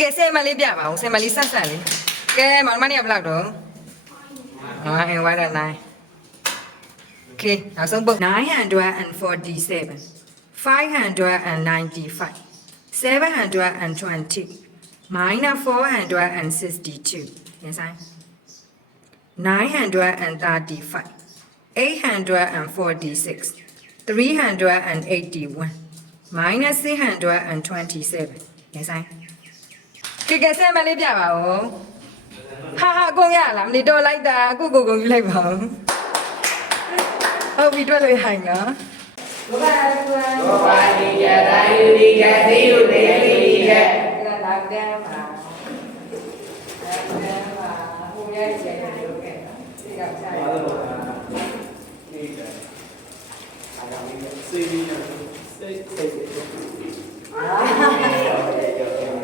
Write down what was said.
ကဲဆယ်မလေးပြပါဦးဆယ်မလေးဆက်ဆက်လေးကဲမောင်မနေဘလောက်တော့အင်းဝါရနိုင်ကဲနောက်ဆုံးပုတ်947 595 720 minus 462 yes I 935 846 381 minus 627 yes I ကဲဆယ်မလေးပြပါဦးဟာအကုန်ရလားမနေတော့လိုက်တာအခုကိုကုန်ယူလိုက်ပါဦးဟုတ်ပြီတွက်လို့ဟိုင်နော်ဘုရားဘုရားဘုရားဒီကြတိုင်းဒီကြသိယူနေဒီကြဒါတော့တယ်ပါတယ်ပါဘုရားရဲ့လို့ကဲဒီကချာရပါဒီကြအားလုံးစေးပြီးစေးအာ